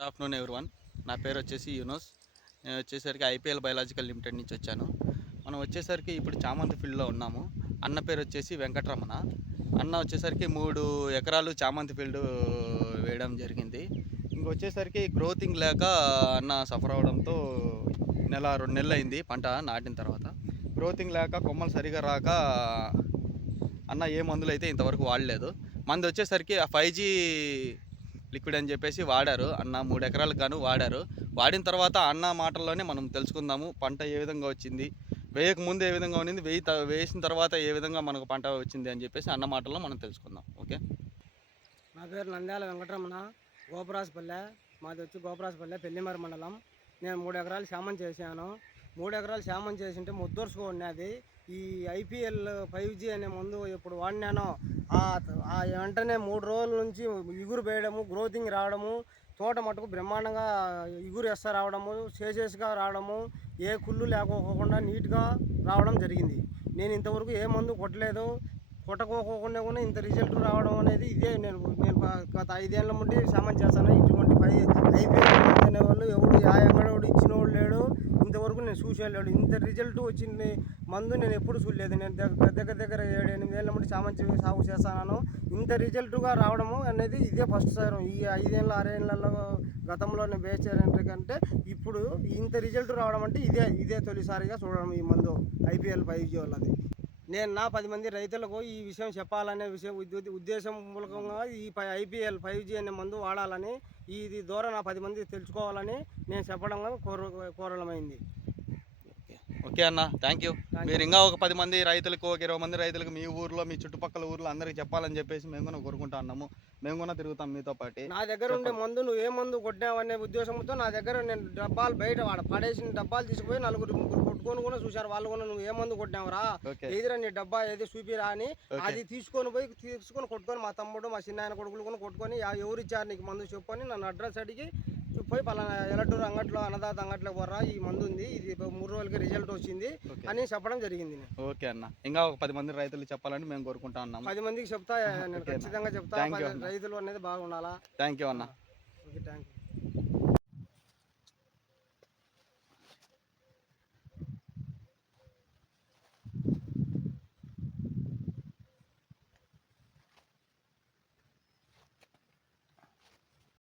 Good afternoon everyone. నా పేరు వచ్చేసి యూనోస్. నేను వచ్చేసరికి ఐపీఎల్ బయాలజికల్ లిమిటెడ్ నుంచి వచ్చాను. మనం వచ్చేసరికి ఇప్పుడు చామంతి ఫీల్డ్లో ఉన్నాము. అన్న పేరు వచ్చేసి వెంకటరమణ. అన్న వచ్చేసరికి 3 ఎకరాలు చామంతి ఫీల్డ్ వేయడం జరిగింది. ఇంకొచ్చేసరికి గ్రోతింగ్ లేక అన్న సఫర్ అవడంతో 2 నెలలు అయింది పంట నాటిన తర్వాత. గ్రోతింగ్ లేక కొమ్మలు సరిగా రాక అన్న ఏ మందులు అయితే ఇంతవరకు వాడలేదు. మంది వచ్చేసరికి ఆ 5G లిక్విడ్ అని చెప్పేసి వాడారు అన్న. 3 ఎకరాలకు గాను వాడారు. వాడిన తర్వాత అన్న మాటల్లోనే మనం తెలుసుకుందాము పంట ఏ విధంగా వచ్చింది, వేయక ముందు ఏ విధంగా ఉన్నింది, వేసిన తర్వాత ఏ విధంగా మనకు పంట వచ్చింది అని చెప్పేసి అన్న మాటల్లో మనం తెలుసుకుందాం. ఓకే. నా పేరు నంద్యాల వెంకటరమణ, గోపరాజపల్లె. మాది వచ్చి గోపరాజపల్లె, పెళ్లిమరి మండలం. నేను 3 ఎకరాలు శామం చేశాను. 3 ఎకరాలు శామం చేసింటే ముద్దొరుసుకో ఉన్నది. ఈ ఐపీఎల్ 5G అనే మందు ఎప్పుడు వాడినానో ఆ వెంటనే 3 రోజుల నుంచి ఇగురు వేయడము, గ్రోతింగ్ రావడము, తోట మటుకు బ్రహ్మాండంగా ఇగురు ఎస్స రావడము, సేసేసిగా రావడము, ఏ కుళ్ళు లేకోకుండా నీట్గా రావడం జరిగింది. నేను ఇంతవరకు ఏ మందు కొట్టలేదు. కొట్టకోకుండా కూడా ఇంత రిజల్ట్ రావడం అనేది ఇదే. నేను గత 5 ఏళ్ళ నుండి శామం చేస్తాను. ఇటువంటి ఐపీఎల్ అనేవాళ్ళు ఎవడు అంగడోడు ఇచ్చిన వాడు లేడు, ఇంతవరకు నేను చూసేవాడు. ఇంత రిజల్ట్ వచ్చింది మందు నేను ఎప్పుడు చూడలేదు. నేను దగ్గర 7-8 ఏళ్ళ నుండి శామం సాగు చేస్తాను. ఇంత రిజల్ట్గా రావడము అనేది ఇదే ఫస్ట్ సారం. ఈ 5 ఏళ్ళ 6 ఏళ్ళలో గతంలో నేను వేసేటంటే ఇప్పుడు ఇంత రిజల్ట్ రావడం అంటే ఇదే తొలిసారిగా చూడడం ఈ మందు ఐపీఎల్ 5G వాళ్ళది. నేను 10 మంది రైతులకు ఈ విషయం చెప్పాలనే ఉద్దేశం మూలకంగా ఈ ఐపీఎల్ 5G అనే మందు వాడాలని, ఇది ద్వారా 10 మంది తెలుసుకోవాలని నేను చెప్పడం కోరడమైంది. ఓకే అన్న, థ్యాంక్ యూ. మీరు ఇంకా ఒక 10 మంది రైతులకు, ఒక 20 మంది రైతులకు మీ ఊర్లో, మీ చుట్టుపక్కల ఊర్లో అందరికి చెప్పాలని చెప్పేసి మేము కూడా కోరుకుంటా ఉన్నాము. మేము కూడా తిరుగుతాం మీతో పాటు. నా దగ్గర ఉండే మందు నువ్వు ఏ మందు కొట్టావనే ఉద్దేశంతో నా దగ్గర నేను డబ్బాలు బయట పడేసిన డబ్బాలు తీసుకుపోయి 4-3 కొట్టుకొని కూడా చూశారు. వాళ్ళు కూడా నువ్వు ఏ మందు కొట్టావురా, ఎదురా నీ డబ్బా ఏది చూపిరా అని అది తీసుకొని కొట్టుకొని మా తమ్ముడు, మా చిన్న కొడుకులు కూడా కొట్టుకొని ఎవరు ఇచ్చారు నీకు మందు చెప్పని నన్ను అడ్రస్ అడిగి పోయి పలానా ఎలటూరు అంగట్లో, అన్నదాత అంగట్లో పోరా, ఈ మందు ఉంది, ఇది 3 రోజులకి రిజల్ట్ వచ్చింది అని చెప్పడం జరిగింది. ఓకే అన్న, ఇంకా ఒక 10 మంది రైతులు చెప్పాలని మేము కోరుకుంటా ఉన్నాం. 10 మందికి చెప్తా, నేను ఖచ్చితంగా చెప్తా. రైతులు అనేది బాగుండాలా. థ్యాంక్ యూ అన్న. Okay, thank you.